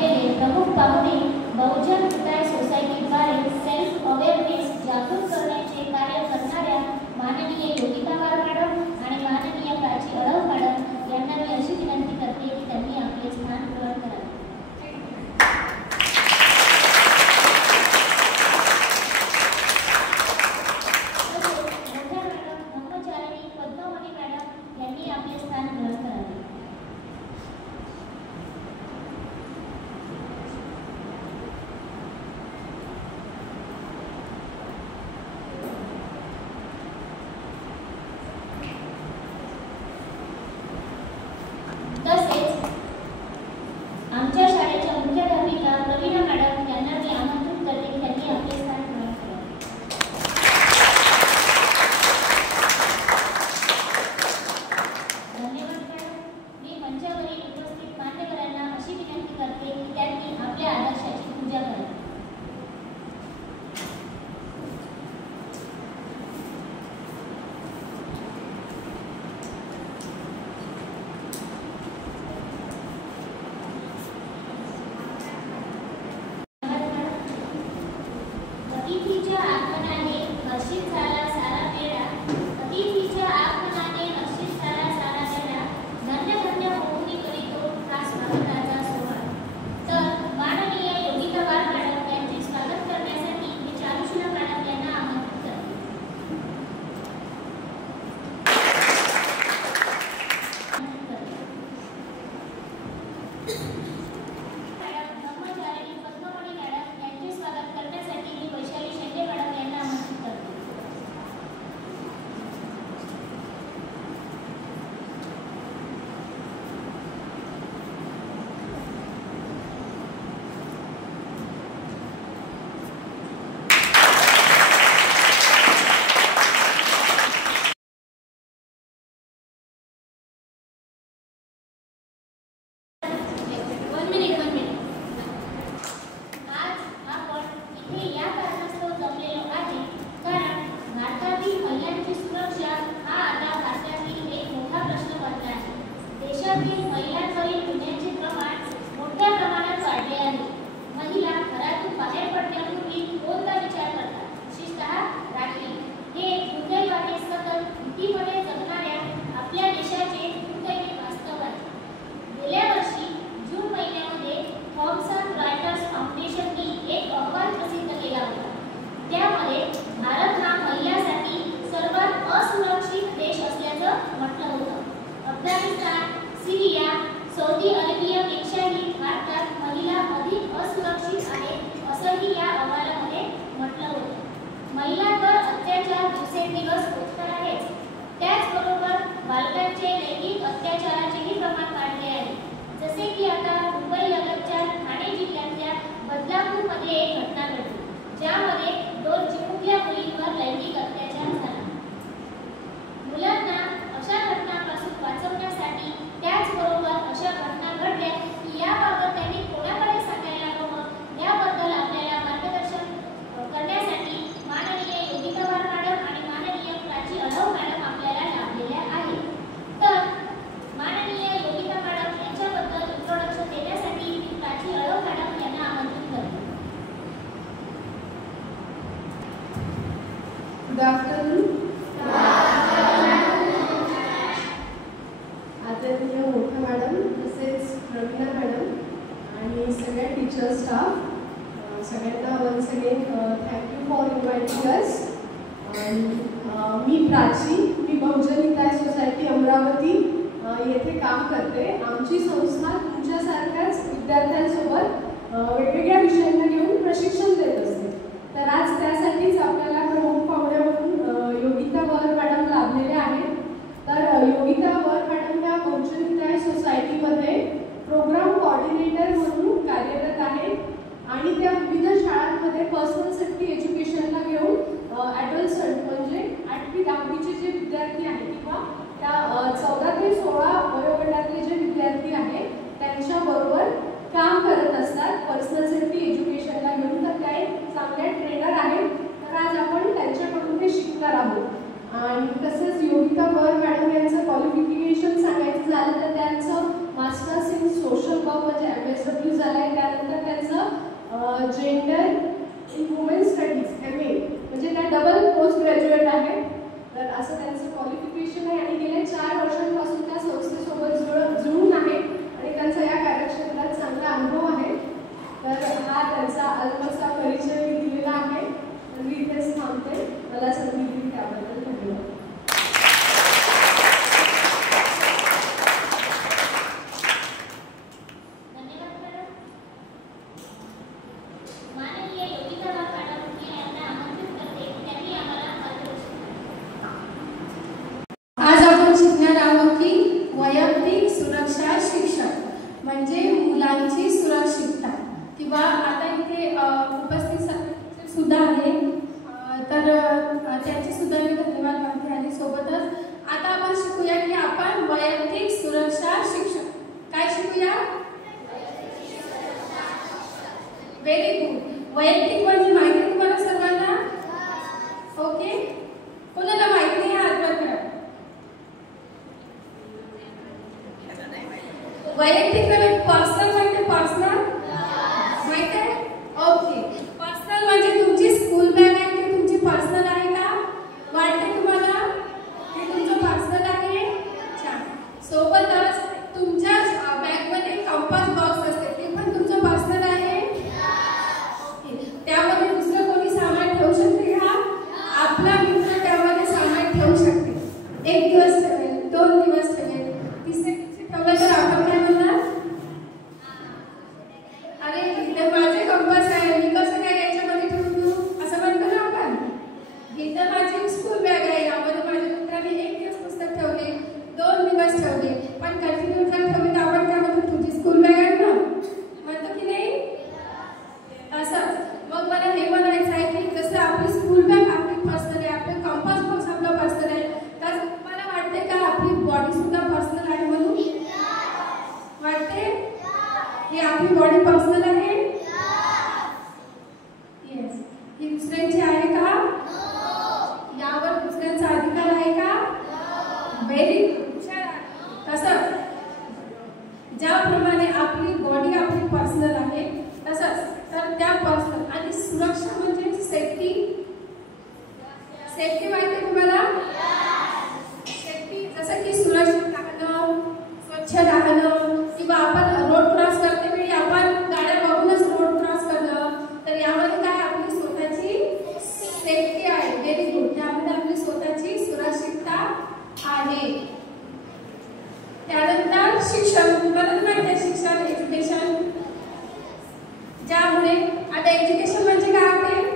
झालेले प्रमुख पाहुणे बहुजन हिताय सोसायटीद्वारे सेल्फ अवेअरनेस जागृत करण्याचे कार्य करणाऱ्या माननीय योगिता वार मॅडम आणि माननीय प्राची अडव मॅडम यांना मी अशी विनंती करते की त्यांनी आपले स्थान ग्रहण करावे. मी प्राची, मी बहुजन हिताय सोसायटी अमरावती येथे काम करते. आमची संस्था तुमच्यासारख्याच विद्यार्थ्यांसोबत वेगवेगळ्या विषयांना घेऊन प्रशिक्षण देत असते. तर आज त्यासाठीच आपल्याला प्रमुख पाहुणे म्हणून योगिता वर मॅडम लाभलेले आहेत. तर योगिता वर मॅडम या बहुजन हिताय सोसायटीमध्ये प्रोग्राम कोऑर्डिनेटर म्हणून कार्यरत आहेत आणि त्या विविध शाळांमध्ये पर्सनल सेफ्टी एज्युकेशनला घेऊन ॲडल्टसंट म्हणजे 8वी 10वीचे जे विद्यार्थी आहेत किंवा त्या 14 ते 16 वयोगटातले जे विद्यार्थी आहेत त्यांच्याबरोबर काम करत असतात पर्सनल सेफ्टी एज्युकेशनला घेऊन. तर त्या एक चांगल्या ट्रेनर आहेत. तर आज आपण त्यांच्याकडून ते शिकणार आहोत. आणि तसंच योगिता वर मॅडम यांचं क्वालिफिकेशन सांगायचं झालं तर त्यांचं मास्टर्स इन सोशल वर्क म्हणजे MSW झालं आहे. त्यानंतर त्यांचं gender in women studies MA म्हणजे त्या डबल पोस्ट ग्रॅज्युएट आहे. तर असं त्यांचं क्वालिफिकेशन आहे आणि गेल्या 4 वर्षांपासून त्या संस्थेसोबत जुळून आहे आणि त्यांचा या कार्यक्षेत्रात चांगला अनुभव आहे. तर हा त्यांचा अल्पसा परिचय मी दिलेला आहे. तर मी इथेच थांबते. मला संधी दिली त्याबद्दल धन्यवाद. आज आपण शिकणार आहोत की वैयक्तिक सुरक्षा शिक्षण म्हणजे मुलांची सुरक्षितता किंवा आता इथे उपस्थित सुद्धा आहे. तर त्यांचे सुद्धा मी धन्यवाद मानते. आणि सोबतच आता आपण शिकूया की आपण वैयक्तिक सुरक्षा शिक्षण काय शिकूया. Very good. वैयक्तिक म्हणजे माहिती तुम्हाला सर्वांना. ओके. कोणाला माहिती नाही हात वर करा. वैयक्तिक म्हणजे पर्सनल म्हणजे पर्सनल माहिती आहे. ओके. पर्सनल म्हणजे तुमची स्कूल बॅग आहे ती तुमची पर्सनल आहे का. वाटते तुम्हाला हे तुमचं पर्सनल आहे. छान. सोबतच तुमच्या बॅगमध्ये कंपास बॉक्स असते ते पण तुमचं पर्सनल आहे. ओके. त्यामध्ये दुसरं कोणी सामान ठेवू शकते का. आपला मित्र त्यामध्ये सामान ठेवू शकते. 1 दिवस ठेवेल, 2 दिवस ठेवेल, तिसरे ठेवलं तर आपण काय म्हणणार. अरे इथे माझे कंपास आहे मी कसं काय याच्यामध्ये ठेवू असं म्हणतो ना आपण. इथं माझी स्कूल बॅग आहे यामध्ये माझ्या मित्राने 1 दिवस पुस्तक ठेवले, 2 दिवस ठेवले, पण कंटिन्यू जर ठेवले तर आपण काय म्हणतो तुझी स्कूल बॅग आहे ना म्हणतो की नाही. असं मग मला हे म्हणायचं आहे की जसं आपली स्कूल बॅग आपली पर्सनल आहे, आपलं कंपास बॉक्स आपलं पर्सनल आहे, तर मला वाटते का आपली बॉडी सुद्धा पर्सनल आहे म्हणून वाटते. ही आपली बॉडी पर्सनल आहे. येस. ही दुसऱ्यांची आहे का. यावर दुसऱ्यांचा अधिकार आहे का. व्हेरी हुशार. तसंच ज्याप्रमाणे आपली बॉडी आपली पर्सनल आहे तसंच तर त्या पर्सनल आणि सुरक्षा म्हणजे सेफ्टी. सेफ्टी माहिती आहे तुम्हाला. सेफ्टी जसं की सुरक्षित राहणं, स्वच्छ राहणं किंवा आपण रोड क्रॉस करते वेळी आपण गाड्या बघूनच रोड क्रॉस करणं. तर यामध्ये काय आपली स्वतःची सेफ्टी आहे. Very good. त्यामध्ये आपली स्वतःची सुरक्षितता आहे. त्यानंतर शिक्षण. तुम्हाला माहिती आहे शिक्षण एज्युकेशन. ज्यामुळे आता एज्युकेशन म्हणजे काय होते.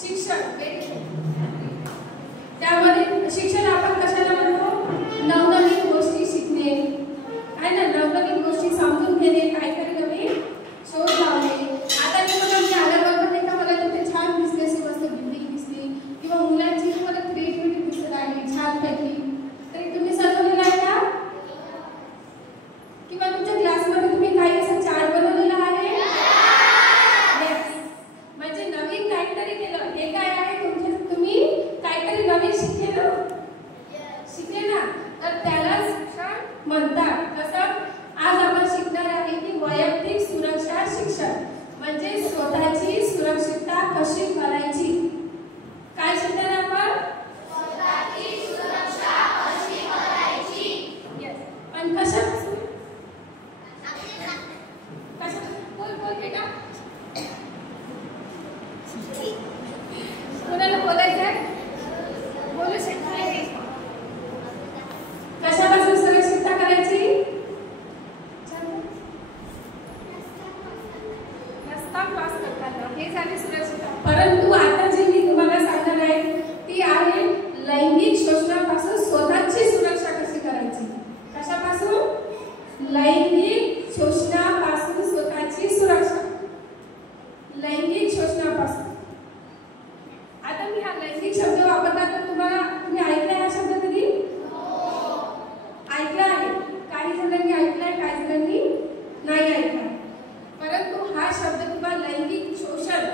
शिक्षण. त्यामध्ये शिक्षण आपण कशाला म्हणतो. नवनवीन गोष्टी शिकणे आहे ना. नवनवीन गोष्टी समजून घेणे, काहीतरी नवीन शोध लावणे. आता मी आल्याबरोबर नाही का मला तिथे छान दिसले अशी मस्त बिल्डिंग दिसली किंवा मुलांची मला क्रिएटिव्हिटी दिसत आहे छानपैकी. तरी तुम्ही सजवलेलं आहे का. किंवा तुमच्या क्लासमध्ये तुम्ही काही असं चार्ट बनवलेला आहे. म्हणजे नवीन काहीतरी केलं. हे काय आहे तुम्ही काहीतरी नवीन शिकले ना तर त्याला शिक्षण म्हणतात. कसं आज आपण शिकणार आहे की वैयक्तिक सुरक्षा शिक्षण म्हणजे स्वतःची सुरक्षितता कशी करायची. काय शिकणार आपण. स्वतःची सुरक्षा कशी करायची. येस. पण कशापासून. बोल बेटा. कोणाला बोलायचं आहे. बोलू शकता. कशापासून सुरक्षितता करायची. रस्ता क्रॉस करताना हे झाली सुरक्षितता. परंतु आता जी मी तुम्हाला सांगणार आहे ती आहे लैंगिक शोषणापासून स्वतःची सुरक्षा कशी करायची. कशापासून. लैंगिक शोषणापासून स्वतःची सुरक्षा. लैंगिक शोषणापासून. आता मी हा लैंगिक शब्द वापरला तर तुम्ही ऐकलाय हा शब्द कधी. ऐकला आहे. काही जणांनी ऐकलाय काही जणांनी नाही ऐकला. परंतु हा शब्द किंवा लैंगिक शोषण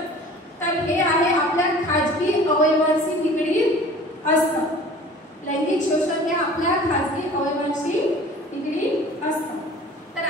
तर हे आहे आपल्या खाजगी अवयवांशी निगडीत असतं. लैंगिक शोषण हे आपल्या खाजगी अवयवांशी निगडीत असतं. तर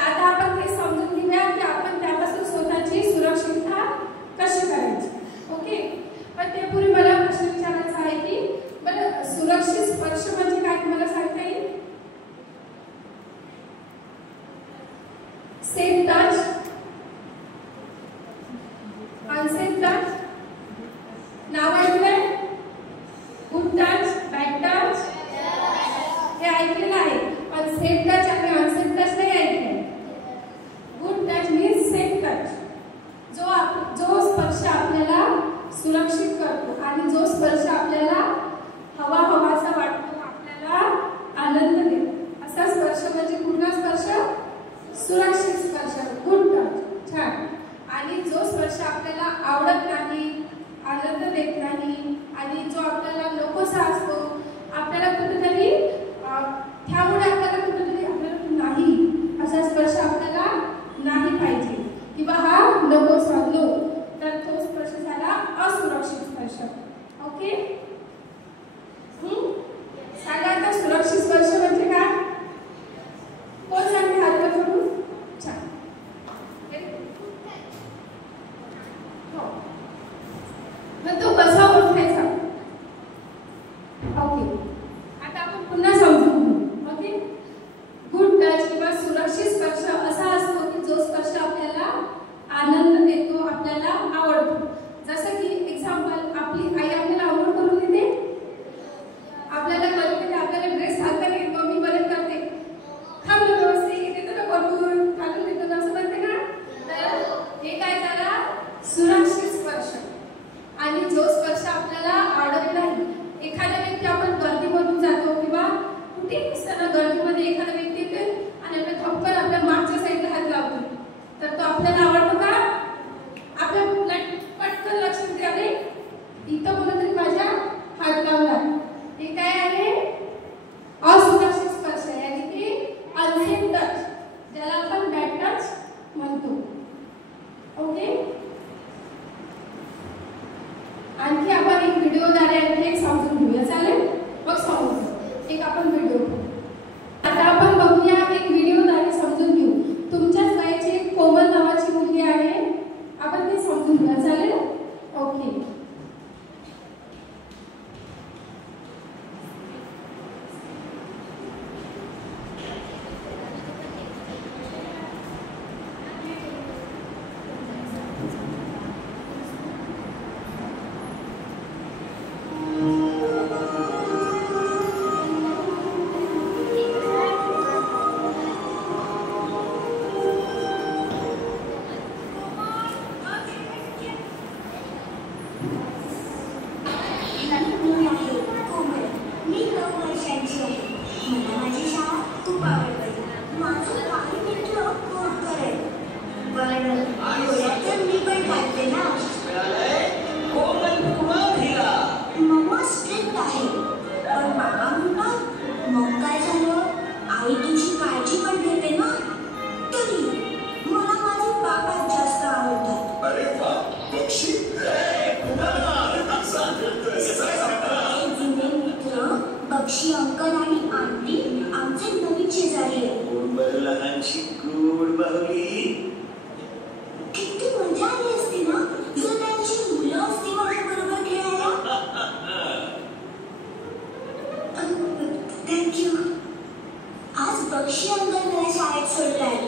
बक्षी अंकल मला शाळेत सोडतायत.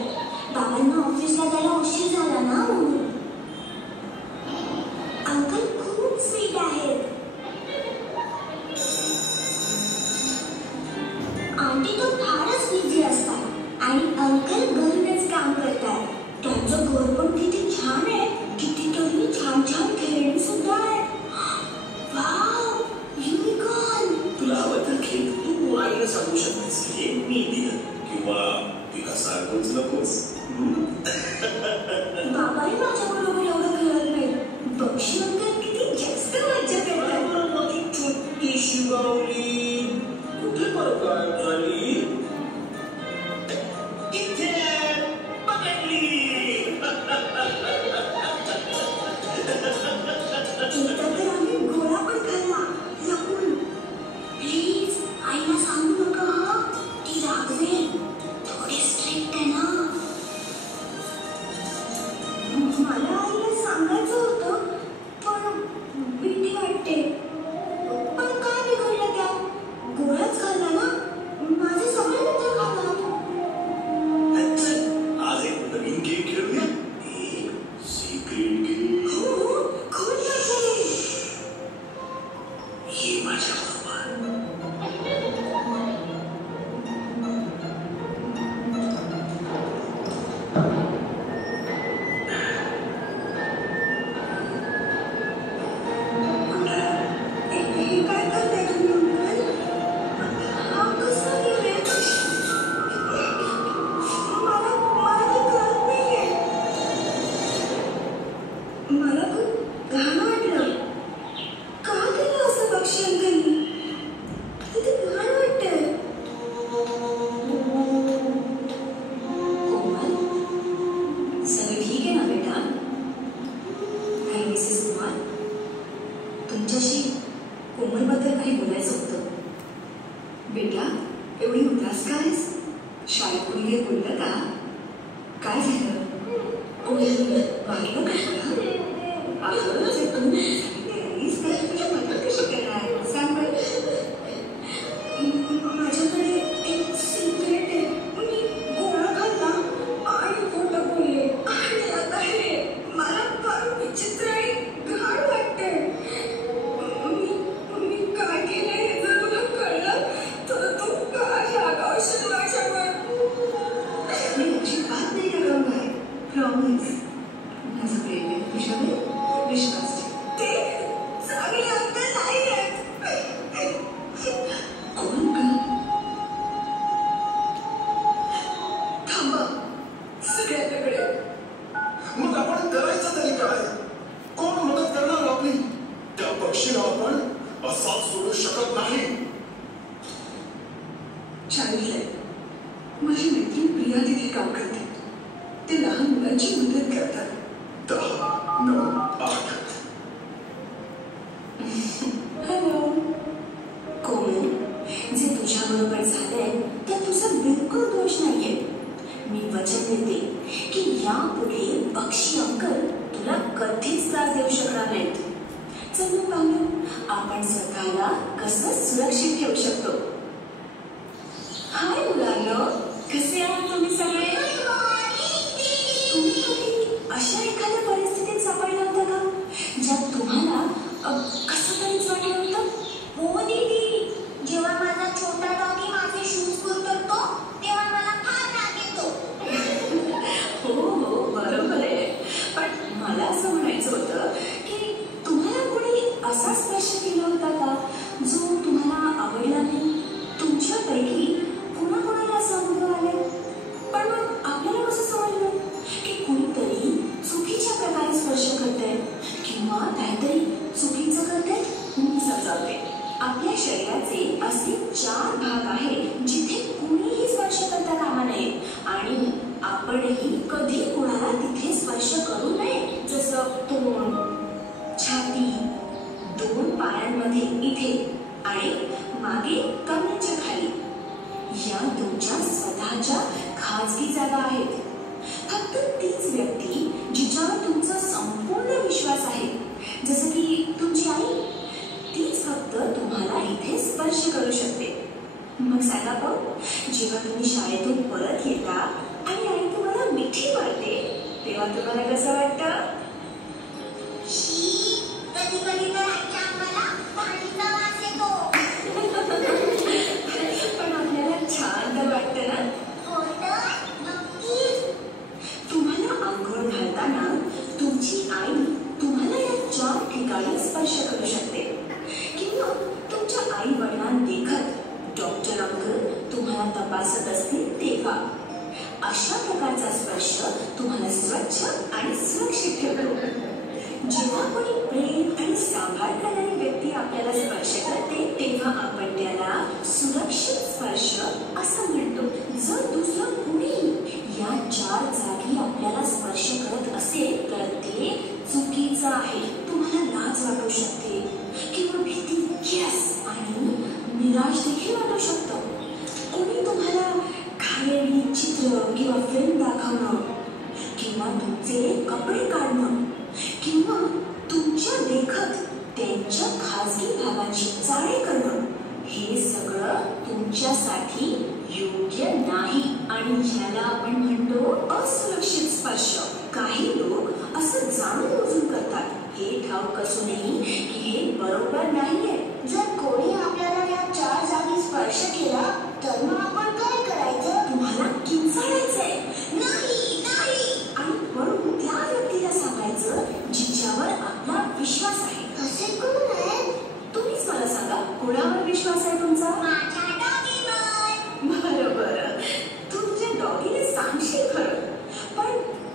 बाबांना ऑफिसला जायला उशीर झाला ना म्हणून. अंकल खूप स्वीट आहेत. आंटी तो फारच बिझी असतात आणि अंकल घरूनच काम करतात. त्यांचं घर पण किती छान आहे. कितीतरी छान छान खेळणी सुद्धा आहेत. Wow, unicorn. तुला हवं तर खेळ तू आईला सांगू शकतेस की हे मी दिलं किंवा तिला सांगूच नकोस. बाबाही माझ्याबरोबर एवढं खेळत नाही. बक्षी अंकल किती जास्त मज्जा करतात. माझी छोटीशी बाहुली कुठे परत झाली? इथे पकडली. एकदा तर आम्ही गोळा पण खाल्ला लपून. प्लीज आईला सांगू नका हा. ती रागवेल. थोडी स्ट्रिक्ट आहे ना. मला आईला सांगायचं होतं पण भीती वाटते. पण काय बिघडलं त्यात? गोळाच खाल्ला ना. माझे सगळे मित्र खातात. चल आज एक नवीन गेम खेळूया. एक सिक्रेट गेम. हो, खूप मजा येईल. ये माझ्या हे काय करताय तुम्ही अंकल? हा कसा गेम आहे? मला ते कळत नाहीये. मला खूप घाण वाटलं. का केलं असं बक्षी अंकलनी? किती घाण वाटतंय. कोमल, सगळं ठीक आहे ना बेटा? आणि मिसेस कुमार, तुमच्याशी कोमलबद्दल काही बोलायचं होतं. बेटा, एवढी उदास का आहेस? शाळेत कोणी काही बोललं का? काय झालं? कोणी वाटलं का तुला? अगं जे तू सांगितलीस तर तुझी मदत कशी करणार? सांग बरं. माझ्याकडे एक सिक्रेट आहे. मी गोळा खाल्ला आणि खोटं बोलले आणि आता हे मला फार विचित्र आणि घाण वाटते. मी काय केलंय हे जर तुला कळलं तर तू काय रागावशील माझ्यावर. मी अजिबात नाही रागवणार. प्रॉमिस. माझं प्रेम आहे तुझ्यावर. विश्वास ठेव. ते चांगले अंकल नाही आहेत. कोण का? थांबा सगळ्यांकडे. मग आपण करायचं तरी काय? कोण मदत करणार आपली? त्या पक्षीला आपण असाच सोडू शकत नाही. चांगलंय. माझी मैत्रीण प्रिया तिथे काम करते. ते लहान मुलांची मदत करतात. 10, 9, 8. हॅलो कोमल, जे तुझ्याबरोबर झालंय त्यात तुझा बिलकुल दोष नाहीये. मी वचन देते की यापुढे बक्षी अंकल तुला कधीच त्रास देऊ शकणार नाहीत. चल मग पाहू आपण स्वतःला कसं सुरक्षित ठेवू शकतो. हाय मुलांनो, कसे आहात तुम्ही सगळे? तुम्ही कधी अशा एखाद्या परिस्थितीत सापडला होता का ज्यात तुम्हाला कसं तरीच वाटलं होतं? हो दीदी, जेव्हा माझा छोटा डॉगी माझे शूज करतो तेव्हा मला फार राग येतो. हो हो बरोबर आहे. पण मला असं म्हणायचं होतं की तुम्हाला कोणी असा स्पर्श केला होता का जो तुम्हाला आवडला नाही? तुमच्यापैकी कोणाकोणाला असा अनुभव आलाय? पण मग आपल्याला कसं समजलं की कुणीतरी चुकीच्या प्रकारे स्पर्श करतंय किंवा काहीतरी चुकीचं करतंय? मी समजावते. आपल्या शरीराचे असे 4 भाग आहेत जिथे कुणीही स्पर्श करता कामा नये आणि आपणही कधी कोणाला तिथे स्पर्श करू नये. जसं तोंड, छाती, 2 पायांमध्ये इथे आणि मागे कमरेच्या खाली. या तुमच्या स्वतःच्या खाजगी जागा आहेत. फक्त तीच व्यक्ती जिच्यावर तुमचा संपूर्ण विश्वास आहे, जसं की तुमची आई, तीच फक्त तुम्हाला इथे स्पर्श करू शकते. मग सांगा पण, जेव्हा तुम्ही शाळेतून परत येता आणि आई तुम्हाला मिठी मारते तेव्हा तुम्हाला कसं वाटतं? कधी कधी तर आईच्या अंगाला पाणीचा वास येतो. पण आपल्याला छान तर वाटतं ना? हो तर नक्कीच. तुम्हाला आंघोळ घालताना तुमची आई तुम्हाला या 4 ठिकाणी स्पर्श करू शकते, किंवा तुमच्या आई वडिलांदेखत डॉक्टर अंकल तुम्हाला तपासत असतील तेव्हा. अशा प्रकारचा स्पर्श तुम्हाला स्वच्छ आणि सुरक्षित ठेवतो. जेव्हा कोणी प्रेम आणि सांभाळ करणारी व्यक्ती आपल्याला स्पर्श करते तेव्हा आपण त्याला सुरक्षित स्पर्श असं म्हणतो. जर दुसरं कुणी या 4 जागी आपल्याला स्पर्श करत असेल तर ते चुकीचं आहे. तुम्हाला लाज वाटू शकते किंवा भीती आणि निराश देखील वाटू शकतं. कोणी तुम्हाला घाणेरडी चित्र किंवा फिल्म दाखवणं, किंवा तुमचे कपडे काढणं, किंवा तुमच्या देखत त्यांच्या खाजगी भागाची चाळे करणं, हे सगळं तुमच्यासाठी योग्य नाही आणि ज्याला आपण म्हणतो असुरक्षित स्पर्श. काही लोक असं जाणून बुजून करतात, हे ठाऊक असूनही की हे बरोबर नाहीये. जर कोणी आपल्याला या 4 जागी स्पर्श केला तर मग आपण काय करायचं? तुम्हाला किंचाळायचंय नाही नाही. आणि म्हणून त्या व्यक्तीला सांगायचं जिच्यावर आपला विश्वास आहे. असे कोण आहे? तुम्हीच मला सांगा, कोणावर विश्वास आहे तुमचा? माझ्या डॉगीवर. बरं, तुझ्या डॉगीला सांगशील खरं, पण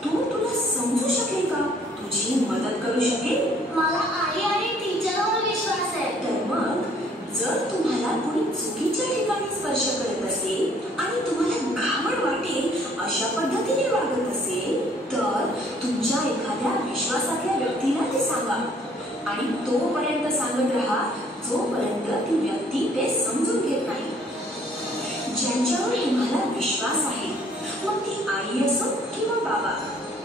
तुला समजू शकेल का? तुझी मदत करू शकेल? मला आई आणि टीचरवर विश्वास आहे. तर मग जर तुम्हाला कोणी चुकीच्या ठिकाणी स्पर्श करत असेल आणि तुम्हाला घाण वाटेल अशा पद्धतीने वागत असेल तर तुमच्या एखाद्या विश्वासातल्या व्यक्तीला ते सांगा आणि तोपर्यंत सांगत राहा जोपर्यंत ती व्यक्ती ते समजून घेत नाही. ज्यांच्यावर तुम्हाला विश्वास आहे, मग ती आई असो किंवा बाबा,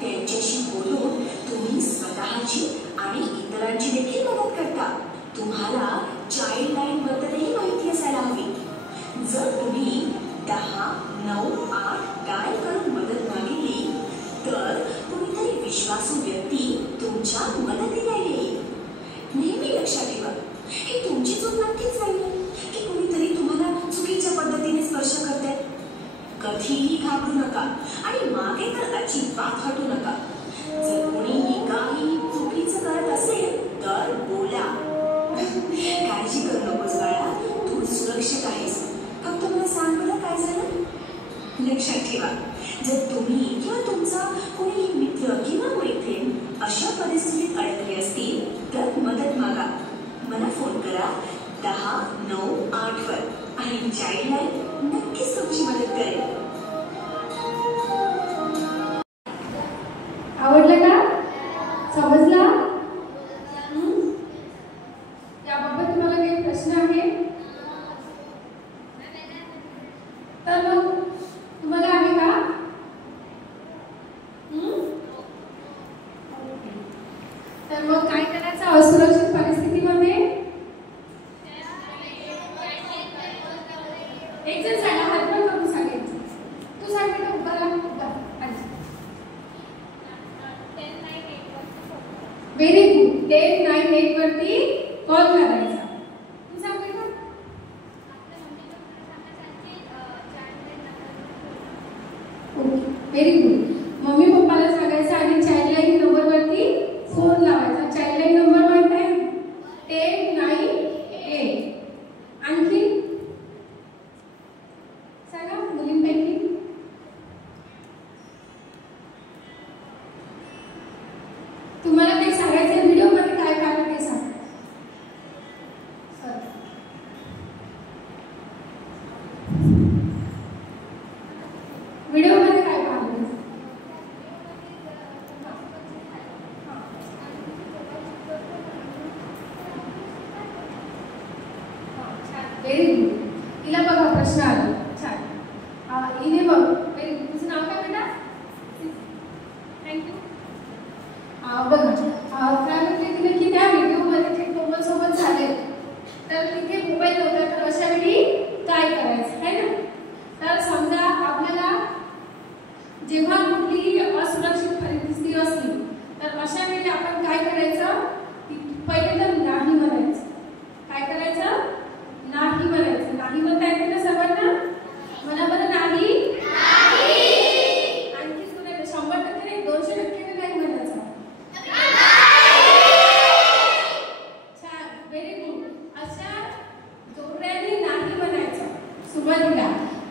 त्यांच्याशी बोलून तुम्ही स्वतःची आणि इतरांची देखील मदत करता. तुम्हाला चाइल्ड लाईन बद्दलही माहिती असायला हवी. जर तुम्ही 1098 डायल करून मदत मागितली तर कुणीतरी विश्वासू व्यक्ती तुमच्या मदतीला येईल. नेहमी लक्षात ठेवा, ही तुमची चूक नक्कीच नाही की कुणीतरी तुम्हाला चुकीच्या पद्धतीने स्पर्श करते. कधीही घाबरू नका आणि मागे तर अजिबात हटू नका. जर कोणीही काही चुकीचं करत असेल तर बोला. काळजी करू नकोस बाळा, तू सुरक्षित आहेस. फक्त मला सांग बरं काय झालं? लक्षात ठेवा, जर तुम्ही किंवा तुमचा कोणी मित्र किंवा मैत्रीण अशा परिस्थितीत अडकले असतील तर मदत मागा. मला फोन करा 1098 वर आणि चाइल्ड लाईन नक्कीच तुमची मदत करेल. आवडलं का? समजला? याबाबत तुम्हाला काही प्रश्न आहे? तर मग तुम्हाला आहे का? तर मग काय करायचं असुरक्षित परिस्थितीमध्ये? एक जण सांगा, हात वर करून सांगायचं. तू सांग बेटा, उभा राहा. Very good. 1098 वरती कॉल करायचा. तू सांग बेटा. Okay, very good. मम्मी पप्पाला सांगायचं आणि चाइल्ड लाईन नंबर वरती फोन लावायचा. चाइल्ड लाईन नंबर माहित आहे? 1098. आणखी सांगा मुलींपैकी. तुम्हाला काही सांगायचं व्हिडिओ मध्ये काय पाहिलं ते सांगा. व्हिडिओ मध्ये काय पाहिलं? Very good. तिला बघा प्रश्न आला. छान. हिने बघ. Very good. तुझं नाव काय बेटा? थँक्यू. बघा काय म्हणते तिने की त्या व्हिडिओमध्ये ते कोमल सोबत झाले तर तिथे मोबाईल नव्हता, तर अशा वेळी काय करायचं?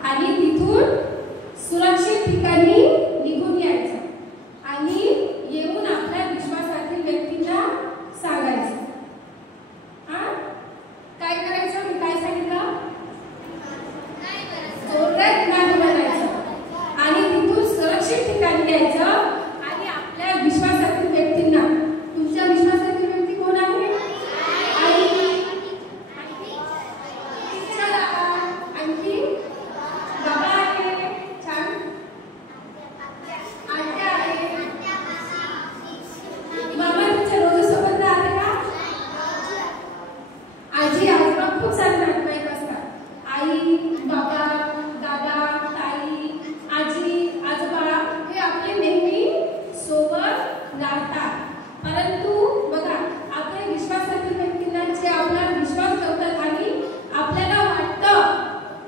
आणि तिथून सुरक्षित ठिकाणी निघून यायचं आणि येऊन आपल्या विश्वासातील व्यक्तींना सांगायचं. काय करायचं? मी काय सांगितलं? जोरात नाही म्हणायचं आणि तिथून सुरक्षित ठिकाणी यायचं आणि आपल्या विश्वासातील व्यक्तींना, तुमच्या विश्वासातील व्यक्ती कोण आहे? आणखी बाबा आहे, छान, आत्या आहे, मामा तुमच्या रोजसोबत राहते का? आजी आजोबा खूप सारे नातेवाईक असतात. आई, बाबा, दादा, ताई, आजी, आजोबा हे आपले नेहमी सोबत राहतात. परंतु बघा, आपल्या विश्वासातील व्यक्तींना जे आपला विश्वास करतात आणि आपल्याला वाटतं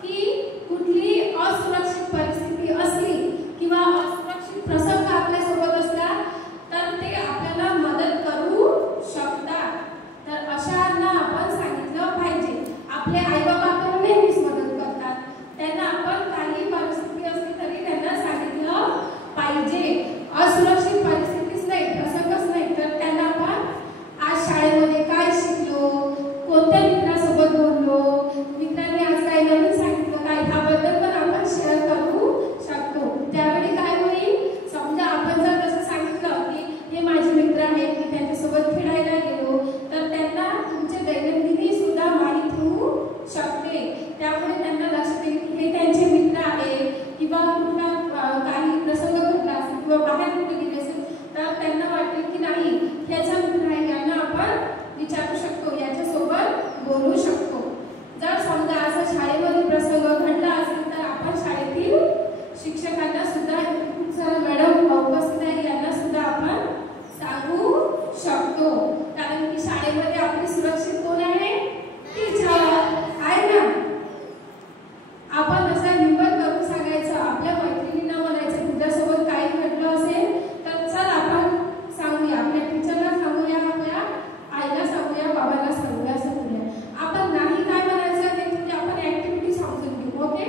की कुठली असुरक्षित परिस्थिती असली किंवा असुरक्षित प्रसंग आपल्यासोबत असला तर ते आपल्याला मदत करू शकतात. तर अशांना आपण सांगितलं पाहिजे. आपले आई बाबा तर नेहमीच मदत करतात, त्यांना आपण काही परिस्थिती असली तरी त्यांना सांगितलं पाहिजे. असुरक्षित परिस्थितीच नाही, प्रसंगच नाही तर त्यांना आपण आज शाळेमध्ये काय शिकलो, कोणत्या मित्रासोबत बोललो, मित्रांनी आज काय नवीन सांगितलं काय, ह्याबद्दल पण आपण शेअर करू शकतो. त्यावेळी काय होईल, समजा आपण जर तसं सांगितलं की हे माझे मित्र आहेत, मी त्यांच्यासोबत खेळायला गेलो, तर त्यांना तुमचे दैनंदिनी सुद्धा माहीत होऊ शकते. त्यामुळे त्यांना लक्षात येईल की हे त्यांचे मित्र आहे किंवा कुठला काही प्रसंग घडला असेल किंवा बाहेर कुठे गेले असेल तर त्यांना वाटेल की नाही ह्याचा मित्र आहे, यांना आपण विचारू शकतो, याच्यासोबत बोलू शकतो. जर समजा असा शाळेमध्ये प्रसंग घडला असेल तर आपण शाळेतील शिक्षकांना सुद्धा, मॅडम उपस्थित आहे यांना सुद्धा आपण सांगू शकतो. कारण की शाळेमध्ये आपली सुरक्षित कोण आहे? टीचर आहे ना. आपण असा हिंमत करून सांगायचं, आपल्या मैत्रिणींना म्हणायचं तुझ्यासोबत काही घडलं असेल तर चल आपण सांगूया, आपल्या टीचरला सांगूया, आपल्या आईला सांगूया, बाबाला सांगूया, असं करूया. आपण नाही काय म्हणायचं ते म्हणजे आपण ऍक्टिव्हिटी समजून घेऊ. ओके,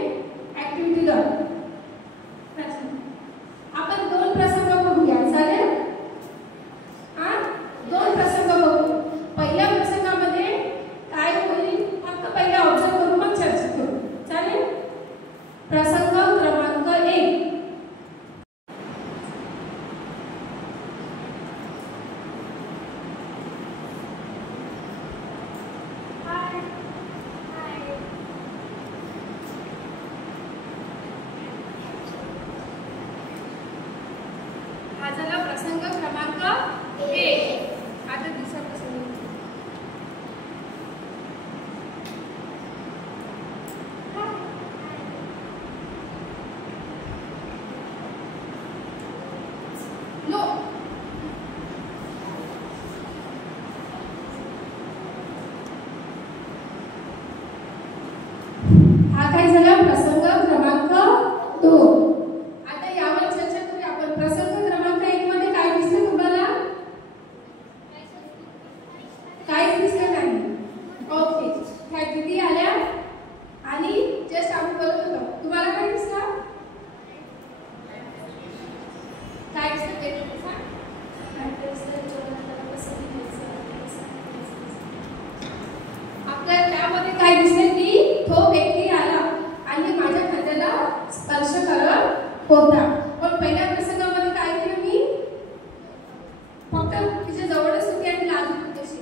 ऍक्टिव्हिटी कर. आपण 2 प्रसंग बघूया, चालेल? दोन प्रसंग बघू. पहिल्या प्रसंगामध्ये काय होईल फक्त पहिले ऑब्झर्व करू, मग चर्चा करू, चालेल? प्रसंग क्रमांक 1. हा झाला प्रसंग क्रमांक 1. आता दुसरा प्रसंग. नो, हा काय झाला प्रसंग क्रमांक 2. आता यावर चर्चा करूया आपण. प्रसंग क्रमांक 1 मध्ये काय दिसलं तुम्हाला? काहीच दिसलं नाही. ओके, ह्या किती आल्या आणि जस्ट आम्ही बोलत होतो, तुम्हाला काय दिसलं? काय दिसलं ते सांग. आपल्याला त्यामध्ये काय दिसले की तो व्यक्ती आला आणि माझ्या खांद्याला स्पर्श करत होता. पण पहिल्या प्रसंगामध्ये काय केलं मी? फक्त तिच्या जवळच होती आणि लाजून होती अशी.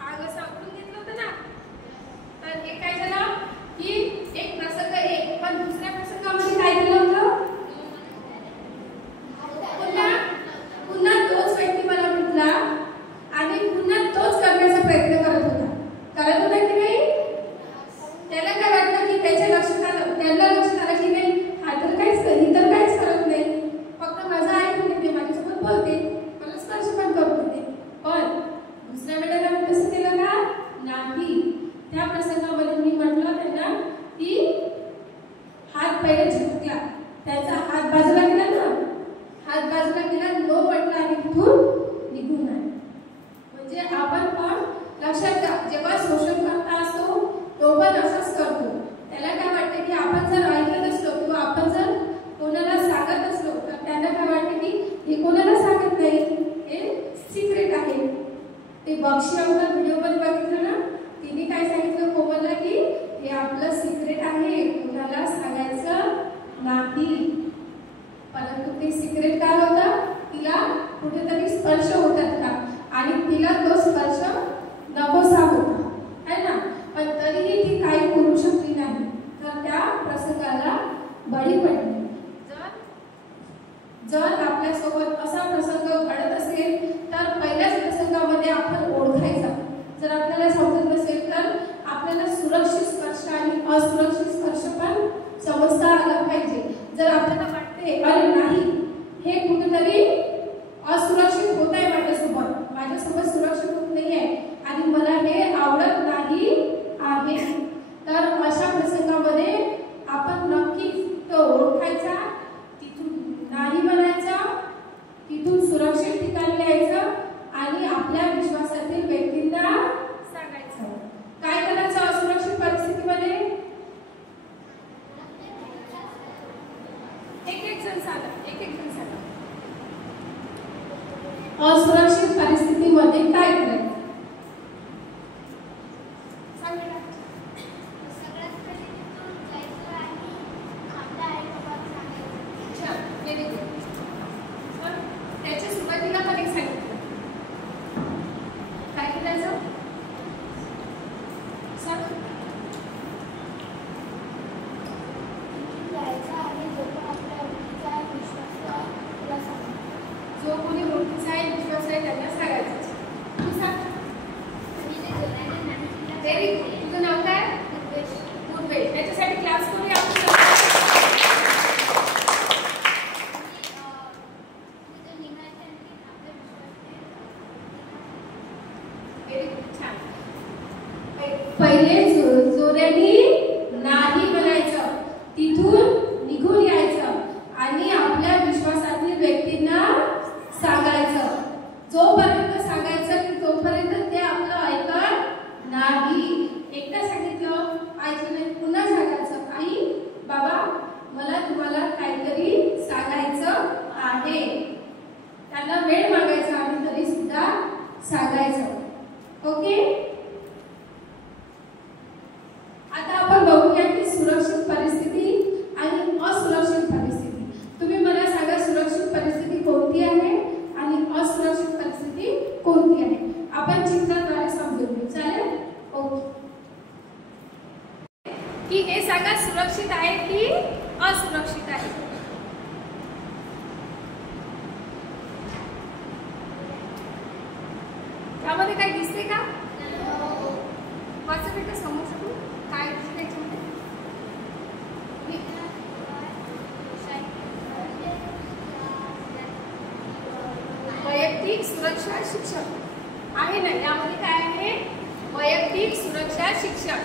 आग सापडून घेतलं होतं ना. तर हे काय झालं की एक प्रसंग एक, पण दुसऱ्या प्रसंगामध्ये काय केलं होतं? पुन्हा तोच व्यक्ती मला भेटला आणि पुन्हा तोच करण्याचा प्रयत्न करत होता. करत होता की नाही? त्याला काय वाटलं की त्याच्या लक्षात आलं, त्यांना लक्षात आलं की नाही हा तर काहीच करत नाही, फक्त माझा ऐकून घेते, माझ्यासोबत बोलते, मला स्पर्श पण करून देते. पण दुसऱ्या वेळेला मी तसं केलं का? नाही. त्या प्रसंगामध्ये मी म्हटलं त्यांना की हात पहिले झटकला, त्याचा हात बाजूला गेला ना, हात बाजूला गेला, नो म्हटलं आणि तिथून निघून आले. म्हणजे आपण पण लक्षात घ्या, जेव्हा शोषणकर्ता असतो तो पण असंच करतो. त्याला काय वाटतं की आपण जर ऐकलं ते सिक्रेट काय होतं, तिला कुठेतरी स्पर्श होतात का, आणि तिला तो स्पर्श नकोसा होता है ना, पण तरीही ती काही करू शकली नाही, तर त्या प्रसंगाला बळी पडली. जर आपल्यासोबत असा प्रसंग घडत असेल तर पहिल्याच प्रसंगामध्ये आपण ओळखायचा. जर आपल्याला समजत नसेल तर आपल्याला सुरक्षित स्पर्श आणि असुरक्षित स्पर्श पण समजता आला पाहिजे. जर आपल्याला वाटते अरे नाही हे कुठेतरी असुरक्षित होत आहे माझ्यासोबत सुरक्षित होत नाही आहे आणि मला हे आवडत नाही आहे, तर अशा प्रसंगामध्ये आपण नक्की तो ओळखायचा, तिथून नाही म्हणायचा, तिथून सुरक्षित ठिकाणी यायचं आणि आपल्या विश्वासातील व्यक्तींना सांगायचं. काय करायचं असुरक्षित परिस्थितीमध्ये? एक जण सांगा. असुरक्षित परिस्थितीमध्ये काय करायचं? त्याच्या सुरुवातीला पण एक सांगितलं काय करायचं जो कोणी ओळखीचा आहे विश्वास आहे त्यांना सांगायचं. तू सांग. Very good. तुझं नाव काय? गुडवेल. त्याच्यासाठी क्लास कोणी आपण पहिले जोराने नाही म्हणायचं, तिथून निघून यायचं आणि आपल्या विश्वासातील व्यक्तींना सांगायचं. जोपर्यंत सांगायचं की तोपर्यंत ते आपलं ऐकत नाही. एकदा सांगितलं ऐकलं नाही, पुन्हा सांगायचं आई बाबा मला तुम्हाला काहीतरी सांगायचं आहे. त्यांना वेळ मागायचा आणि तरी सुद्धा सांगायचं. ओके. आता आपण बघूया की सुरक्षित परिस्थिती आणि असुरक्षित परिस्थिती. तुम्ही मला सांगा सुरक्षित परिस्थिती कोणती आहे आणि असुरक्षित परिस्थिती कोणती आहे. आपण चित्राद्वारे समजून घेऊ. चालेल? ओके. की हे सांगा सुरक्षित आहे की असुरक्षित आहे. यामध्ये काय दिसते का? वाचा बेटा समोर शकू काय दिसते याच्यामध्ये. वैयक्तिक सुरक्षा शिक्षण आहे ना, यामध्ये काय आहे? वैयक्तिक सुरक्षा शिक्षण.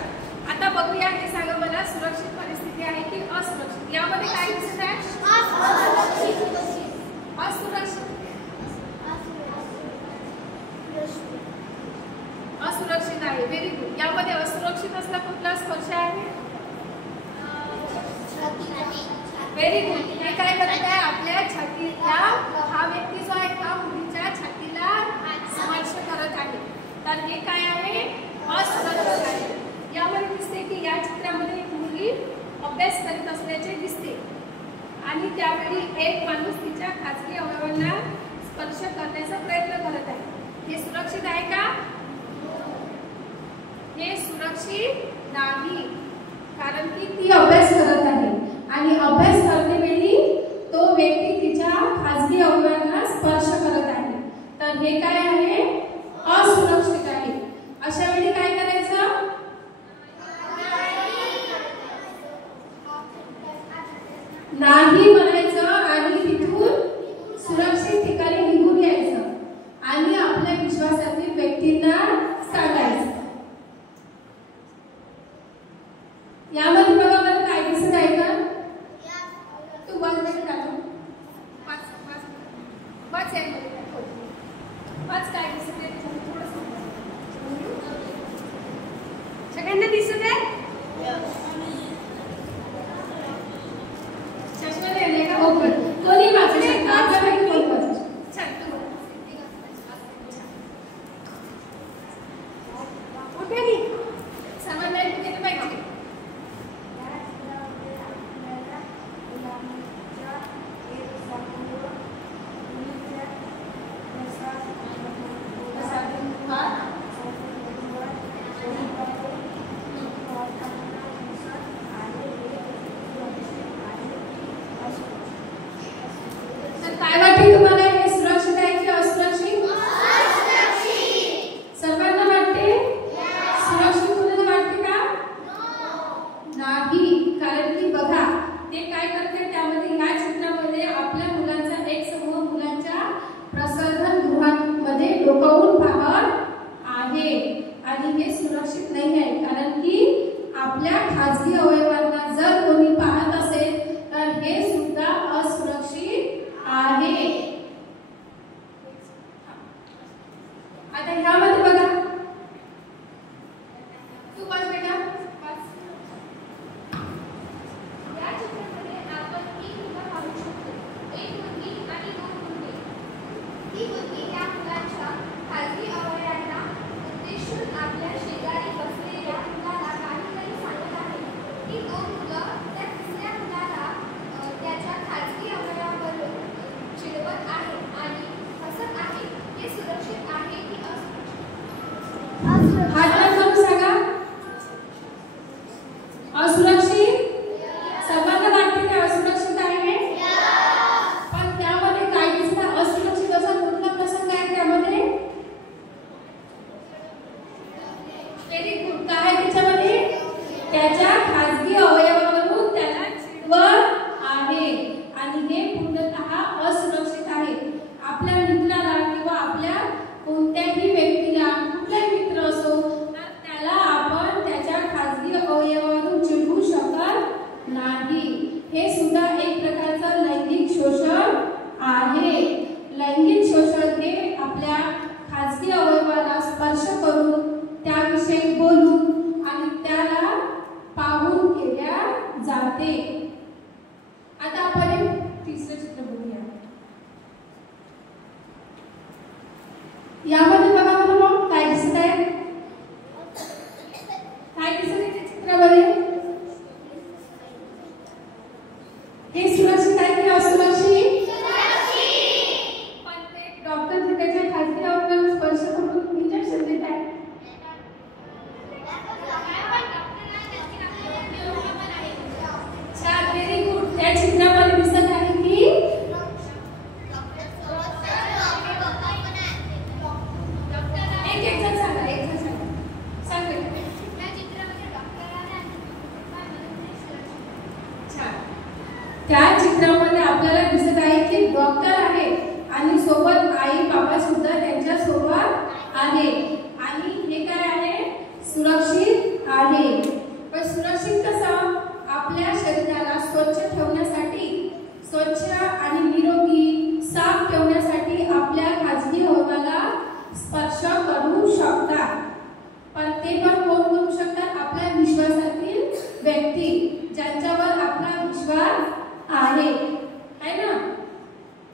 आता बघूया हे सांगा मला सुरक्षित परिस्थिती आहे की असुरक्षित. यामध्ये काय दिसत आहे? असुरक्षित आहे. Very good. यामध्ये असुरक्षित असला कुठला स्पर्श आहे? Very good. हे काय करत आहे? आपल्या छातीला हा व्यक्ती जो आहे का मुलीच्या छातीला स्पर्श करत आहे, तर हे काय आहे? असुरक्षित आहे. यामध्ये दिसते की या चित्रामध्ये एक मुलगी अभ्यास करीत असल्याचे दिसते आणि त्यावेळी एक माणूस तिच्या खाजगी अवयवांना स्पर्श करण्याचा प्रयत्न करत आहे. हे सुरक्षित आहे का? हे सुरक्षित नाही, कारण की ती अभ्यास करत आहे आणि अभ्यास करतेवेळी तो व्यक्ती तिच्या खाजगी अवयवांना स्पर्श करत आहे, तर हे काय आहे? असुरक्षित आहे. अशा वेळी काय करायचं? नाही म्हणायचं आणि तिथून सुरक्षित ठिकाणी निघून यायचं आणि आपल्या विश्वासातील व्यक्तींना सांगायचं. यामध्ये बघा बरं काय दिसत आहे का? तू वाच काय दिसत आहे सगळ्यांना दिसत आहे? चष्मा द्यायला का? हो बरं. कोणी वाचू शकता? आपल्यापैकी कोणी वाचू शकता? छान. तू कुठे नाही सामान नाही कुठे पाहिजे. हे सुरक्षित आहे की असुरक्षित? पण ते डॉक्टर जे त्याच्या खाजगी अवयवांना स्पर्श करून इंजेक्शन देत आहे. छान, व्हेरी गुड. त्या चित्रामध्ये दिसत आहे की एक जण सांगा, एक जण सांगा. सांग बेटा. छान. त्या चित्रामध्ये आपल्याला दिसत आहे की डॉक्टर आहे आणि सोबत आई बाबा सुद्धा त्यांच्या सोबत आहे आणि हे काय आहे? सुरक्षित आहे. पण सुरक्षित कसं? आपल्या शरीराला स्वच्छ ठेवण्यासाठी, स्वच्छ आणि निरोगी साफ ठेवण्यासाठी आपल्या खाजगी अवयवाला स्पर्श करू शकतात. पण ते पण कोण करू शकतात? आपल्या विश्वासातील व्यक्ती, ज्यांच्यावर आपला विश्वास आहे ना.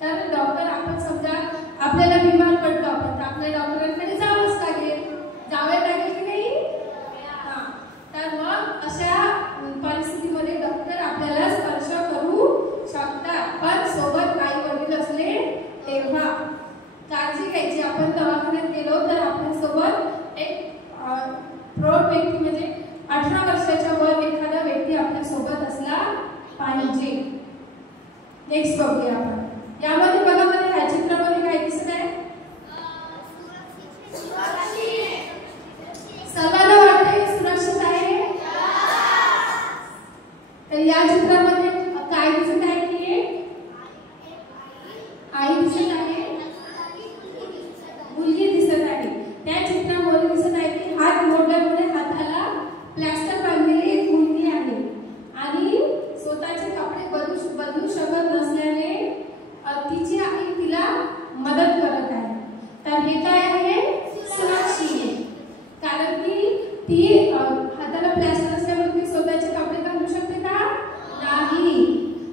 तर डॉक्टर, आपण समजा आपल्याला बिमार पडलो, आपण आपल्या डॉक्टरांकडे जावंच लागेल, जावे लागेल की नाही? तर मग अशा परिस्थितीमध्ये डॉक्टर आपल्याला स्पर्श करू शकतात. पण सोबत आई वडील असले तेव्हा काळजी घ्यायची. आपण दवाखान्यात गेलो तर आपल्यासोबत एक प्रौढ व्यक्ती म्हणजे 18 वर्षाच्या वर एखादा व्यक्ती आपल्या सोबत असला पाहिजे. नेक्स्ट बघूया आपण. यामध्ये बघा मला ह्या चित्रामध्ये काय दिसत आहे? सर्वांना वाटते सुरक्षित आहे? तर या चित्रामध्ये काय दिसत आहे की आई दिसत आहे, मुलगी दिसत आहे. त्या चित्रामध्ये दिसत आहे की हात मोडल्यामुळे हाताला प्लास्टर बांधलेली एक मुलगी आहे आणि स्वतःचे कपडे बदलू शकत नसल्याने तिची आई तिला मदत करत आहे. तर हे काय आहे? सुरक्षित. कारण की ती हाताला प्लास्टर असल्यामुळे ती स्वतःचे कपडे घालू शकते का? नाही.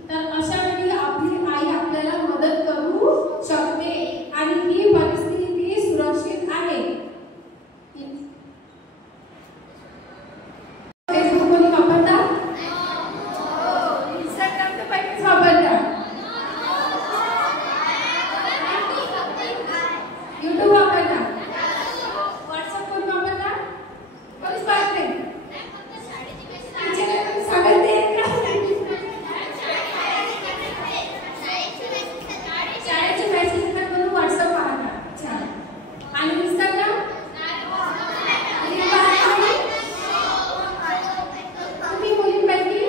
तर अशा वेळी आपली आई आपल्याला मदत करू शकते आणि ही परिस्थिती सुरक्षित आहे. फेसबुक कोणी वापरतात? इंस्टाग्राम तर पहिलेच वापरतात. YouTube वापरतात. व्हॉट्सअप कोणी वापरतात? कोणीच पाहत नाही. सांगते शाळेचे मेसेज येतात म्हणून व्हॉट्सअप पाहतात. छान. आणि इंस्टाग्राम तुम्ही मुलींपैकी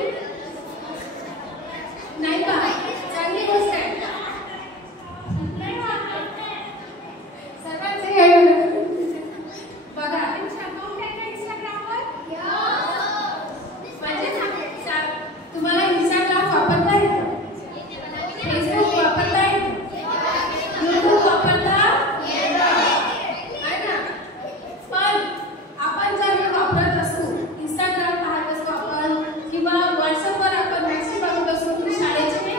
नाही पाहत, चांगली गोष्ट आहे. सर्वांचे बघा इंस्टाग्रामवर तुम्हाला इंस्टाग्राम वापरता येतं, फेसबुक वापरता येतं, YouTube वापरता आहे ना. पण आपण जर हे वापरत असू, इंस्टाग्राम पाहत असू आपण किंवा व्हॉट्सअपवर आपण मेसेज बघत असू की शाळेचे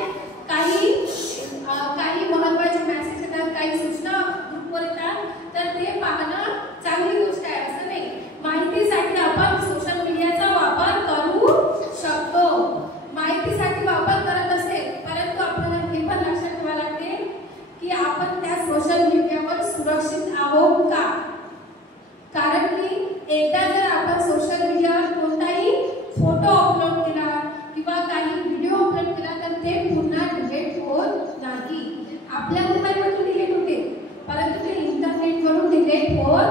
काही महत्त्वाचे मेसेज येतात, काही सूचना ग्रुपवर येतात, तर ते पाहणं चांगली गोष्ट आहे असं नाही. माहितीसाठी आपण सोशल मीडियाचा वापर करू शकतो. माहितीसाठी वापर करत असेल, परंतु आपल्याला हे पण लक्षात ठेवावे लागते की आपण त्या सोशल मीडियावर सुरक्षित आहोत का. कारण की एकदा जर आपण सोशल मीडियावर कोणताही फोटो अपलोड केला किंवा काही व्हिडिओ अपलोड केला तर ते पुन्हा डिलीट होत नाही. आपल्या मोबाईलवरून डिलीट होते, परंतु ते इंटरनेटवरून डिलीट होत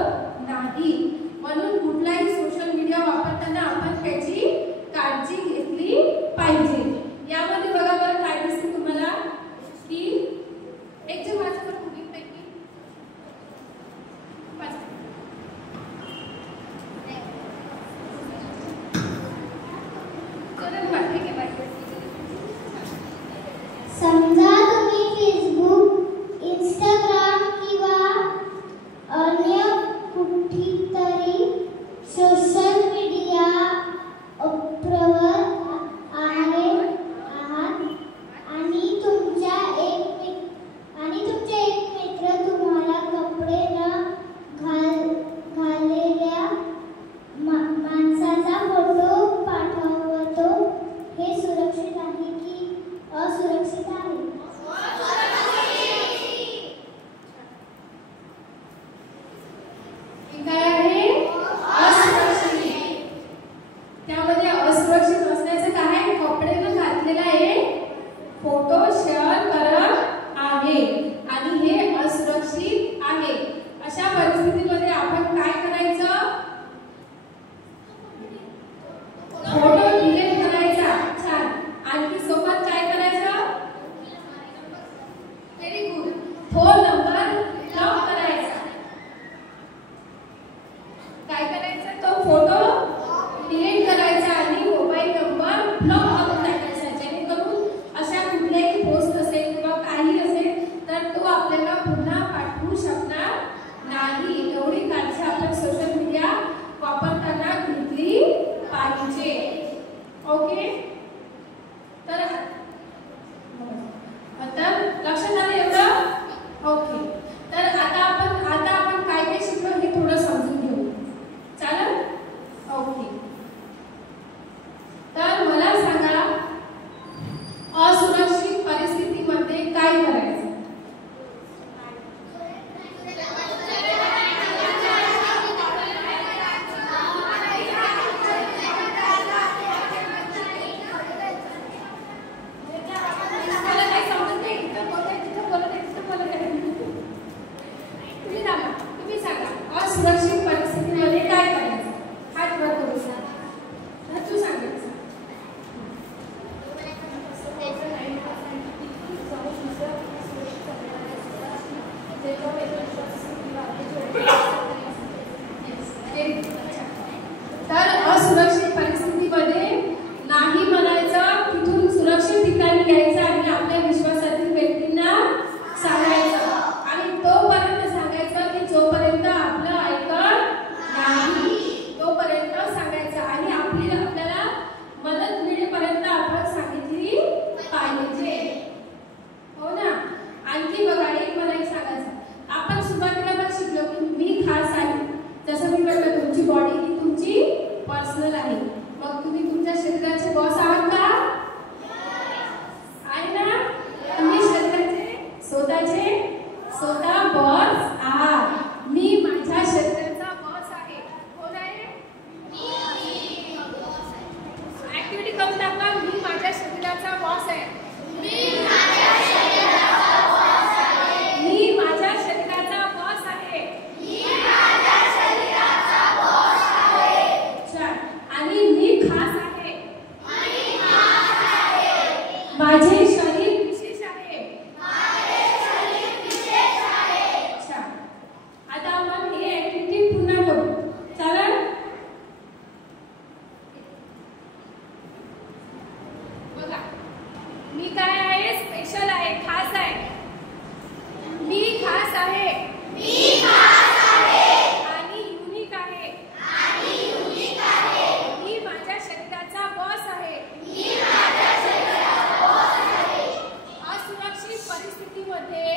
नाही. म्हणून कुठलाही सोशल मीडिया वापरताना आपण त्याची काळजी घेतली पाहिजे. यामध्ये बघा बरं काय दिसते तुम्हाला की एक जे माझ्याकडे मुलींपैकी समजा तुम्ही फेसबुक, इंस्टाग्राम किंवा अन्य कुठलीतरी फोटो शेअर करत आहे आणि हे असुरक्षित आहे. अशा परिस्थितीमध्ये आपण काय करायचं? फोटो डिलीट करायचा. छान. आणखी सोबत काय करायचं? Very good. Phone number block करायचा. काय करायचं? तो फोटो डिलीट करायचा आणि मोबाईल नंबर ब्लॉक करून टाकायचा, जेणेकरून अशा कुठल्याही पोस्ट असेल किंवा काही असेल तर तो आपल्याला पुन्हा पाठवू शकणार नाही. एवढी काळजी आपण सोशल मीडिया वापरताना घेतली पाहिजे. ओके, तर आता लक्षात आलं एवढं? ओके, तर आता आपण काय काय शिकलो हे थोडं समजून घेऊ. चालेल? ओके, तर मला सांगा असुरक्षित परिस्थितीमध्ये काय करायचं? सुरक्षित परिस्थितीमध्ये काय करायचं? हात वर करू सांग. तू सांगायचं. तर असुरक्षित परिस्थितीमध्ये नाही म्हणायचं, तिथून सुरक्षित ठिकाणी यायचं आणि आपल्या विश्वासातील व्यक्तींना सांगायचं. आणि तोपर्यंत सांगायचं की जोपर्यंत आपलं ऐकत नाही तोपर्यंत सांगायचं आणि आपल्याला मदत मिळेपर्यंत आपण सांगितली पाहिजे. हो ना? आणखी बघा, मला एक सांगायचं. आपण सुरुवातीला पण शिकलो की मी खास आहे. जसं मी म्हटलं तुमची बॉडी ही तुमची पर्सनल आहे. मग तुम्ही तुमच्या शरीराचे बॉस आहात का? आहे ना? तुम्ही शरीराचे स्वतः बॉस आहात. मी माझ्या शरीराचा बॉस आहे. कोण आहे? ऍक्टिव्हिटी करून टाका. मी माझ्या शरीराचा बॉस आहे. मी माझ्या शरीराचा बॉस आहे. मी माझ्या शरीराचा बॉस आहे. मी माझ्या शरीराचा बॉस आहे. छान. आणि मी खास आहे. मी खास आहे. माझे शरीर विशेष आहे. माझे शरीर विशेष आहे. छान. आता आपण ही ऍक्टिव्हिटी पुन्हा करू. चालेल? बघा, मी काय आहे? स्पेशल आहे, खास आहे. मी खास आहे. मी खास आहे. आणि युनिक आहे. आणि युनिक आहे. मी माझ्या शरीराचा बॉस आहे. मी माझ्या शरीराचा बॉस आहे. असुरक्षित परिस्थितीमध्ये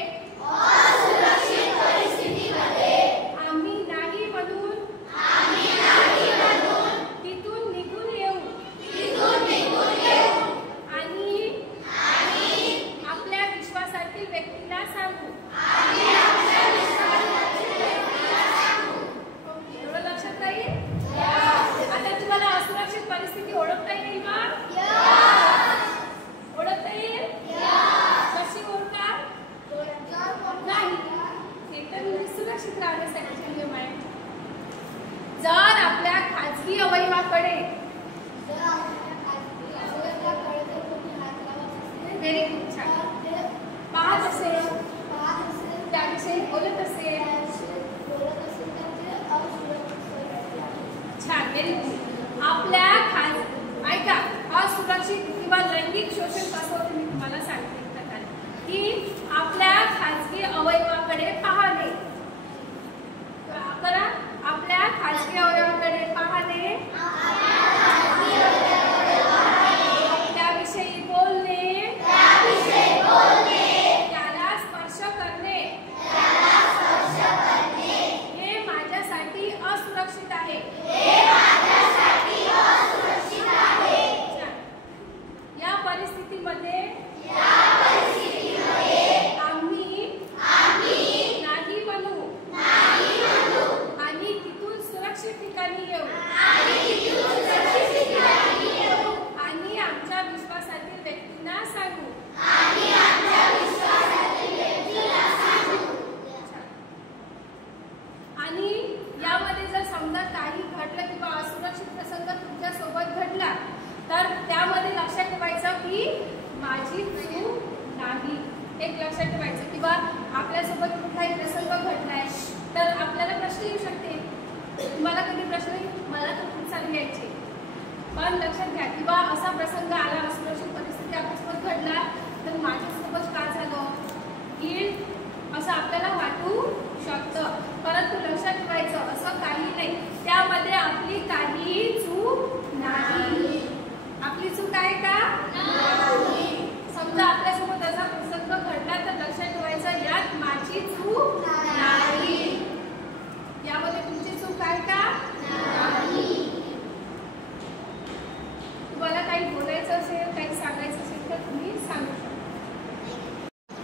आम्ही नाही म्हणून तिथून निघून येऊ. आणि आपल्या विश्वासातील व्यक्तीला सांगू. एवढं लक्षात राहील? आता तुम्हाला असुरक्षित परिस्थिती ओळखता येईल का? ओळखता येईल? कशी ओळखा? नाही, एकदम सुरक्षित राहण्यासाठी नियम आहे. जर आपल्या खाजगी अवयवाकडे व्हेरी गुड, छान, पाहत असेल, त्याविषयी बोलत असेल, छान, व्हेरी गुड. आपल्या ऐका, असुरक्षित किंवा लैंगिक शोषण कसं होतं मी तुम्हाला सांगते प्रकारे की आपल्या खाजगी अवयवाकडे पाहणे. करा, आपल्या खाजगी अवयवाकडे पाहणे, त्याविषयी बोलणे, त्याला स्पर्श करणे, हे माझ्यासाठी असुरक्षित आहे. या परिस्थितीमध्ये आम्ही प्रश्न येऊ शकते, तुम्हाला कधी प्रश्न येईल, मला तर खूप सारे यायचे. पण लक्षात घ्या किंवा असा प्रसंग आला, असुरक्षित परिस्थिती आपल्यासोबत घडला, तर माझ्यासोबत का झालं गिल्ट असं आपल्याला वाटू शकतं. परंतु लक्षात ठेवायचं असं काही नाही, त्यामध्ये आपली काही चूक नाही. आपली चूक आहे का नाही? समजा आपल्यासोबत असा प्रसंग घडला तर लक्षात ठेवायचं यात माझी चूक नाही, यामध्ये तुमची चूक आहे का नाही. तुम्हाला काही बोलायचं असेल, काही सांगायचं असेल तर तुम्ही सांगू शकता.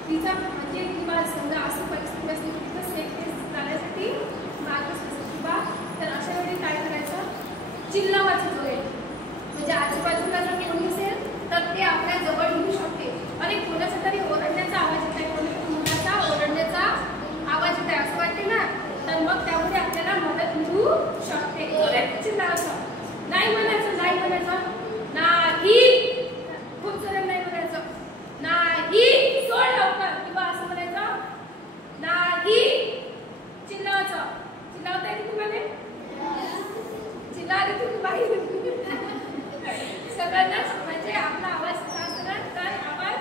तिचा म्हणजे किंवा समजा असं परिस्थिती असली की तिथं सेफ जाण्यासाठी मार्गच नसेल किंवा तर अशा वेळी काय करायचं, चिल्लावाचं जोर येईल. म्हणजे आजूबाजूला जर कोणी असेल तर ते आपल्या जवळ येऊ शकते आणि कोणाचा तरी ओरडण्याचा आवाज येत आहे, कोणाचा ओरडण्याचा आवाज येत आहे असं वाटते ना, तर मग त्यामुळे आपल्याला मदत मिळू शकते. चिल्लावाचं नाही म्हणायचं, नाही म्हणायचं, नाही खूप जोरात नाही म्हणायचं, नाही सोड लवकर, किंवा असं म्हणायचं नाही. चिल्लावाचं, चिल्लावता येते तुम्हाला, चिल्लावते तुम्ही बाहेर सगळ्यांनाच. म्हणजे आपला आवाज असला तर आवाज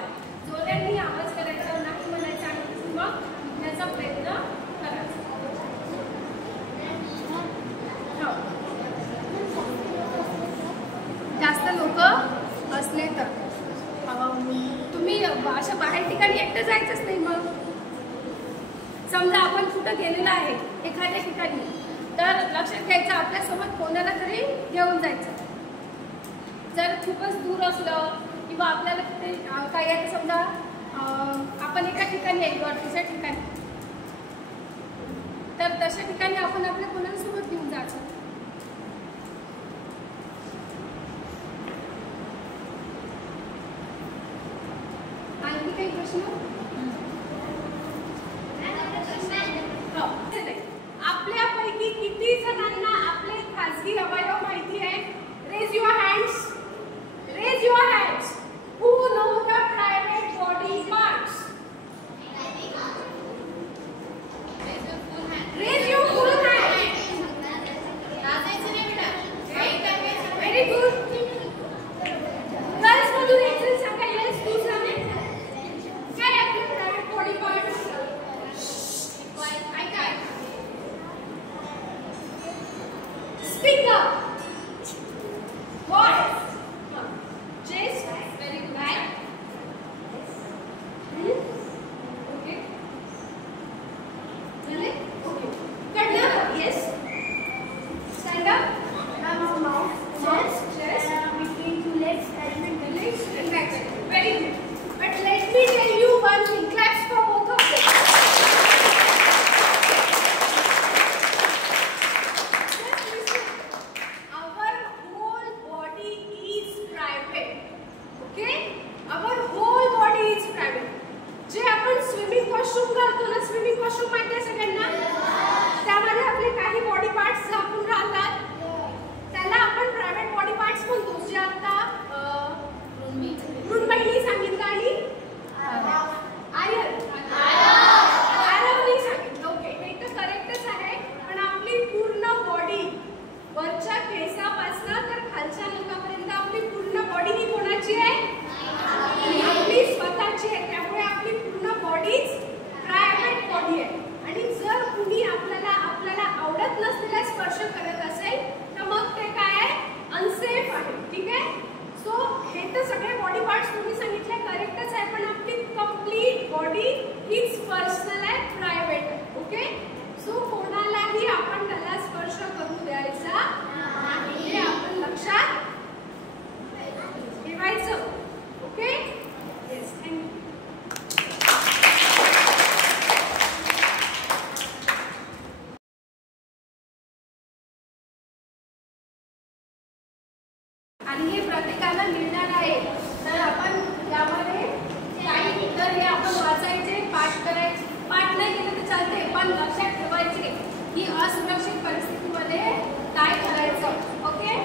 जोराने आवाज करायचा, नाही म्हणायचा आणि मग लिहिण्याचा प्रयत्न करायचा. जास्त लोक असले तर तुम्ही अशा बाहेर ठिकाणी एकटं जायचंच नाही. मग समजा आपण कुठं गेलेलं आहे एखाद्या ठिकाणी, तर लक्षात घ्यायचं आपल्यासोबत कोणाला तरी घेऊन जायचं. जर खूपच दूर असलं किंवा आपल्याला तिथे काही आहे, समजा आपण एका ठिकाणी आहे किंवा दुसऱ्या ठिकाणी, तर तशा ठिकाणी आपण आपल्या कोणासोबत घेऊन जायचं. आणखी काही प्रश्न? आपल्यापैकी किती जणांना आपले खासगी अवयव माहिती आहे? Raise your hands. Raise your hands. Who know the private body parts? Raise your full hand. Very good. Girls मधून एक जण सांगा, yes तू सांग. काय आपले private body parts? ऐका. Speak up. Voice. Chest. Very good. Right. Okay. Really? Okay. Cut. Yes. Stand up. Chest. between two legs and The legs and back. Very good. But let me tell you one thing. Claps for both of them. Just listen. Our whole body is private. Okay? Our whole body is private. जे आपण swimming costume घालतो ना, swimming costume माहिती आहे सगळ्यांना, त्यामध्ये आपले काही बॉडी पार्ट्स झाकून राहतात, त्याला आपण प्रायव्हेट बॉडी पार्ट्स म्हणतो. जे आता मृण्मयीने सांगितलं आणि आरवने सांगितलं. ओके, हे तर करेक्टच आहे. पण आपली पूर्ण बॉडी वरच्या केसापासून तर खालच्या नखापर्यंत आपली पूर्ण बॉडी ही कोणाची आहे? आपली स्वतःची आहे. त्यामुळे आपली पूर्ण बॉडीच प्रायव्हेट बॉडी आहे. आणि जर कुणी आपल्याला आवडत नसलेला स्पर्श करत असेल तर मग ते काय आहे? अनसेफ आहे. ठीक आहे. सो हे तर सगळे बॉडी पार्ट्स तुम्ही सांगितले करेक्टच आहे, पण आपली कंप्लीट बॉडी हीच पर्सनल आहे, प्रायव्हेट आहे. ओके. सो कोणालाही आपण त्याला स्पर्श करू द्यायचा नाही, हे आपण लक्षात ठेवायचं. ओके. Yes, thank you. आणि हे प्रत्येकाला मिळणार आहे. तर आपण यामध्ये काही तर हे आपण वाचायचे, पाठ करायचे. पाठ नाही केलं तर चालते, पण लक्षात ठेवायचे की असुरक्षित परिस्थितीमध्ये काय करायचं. ओके.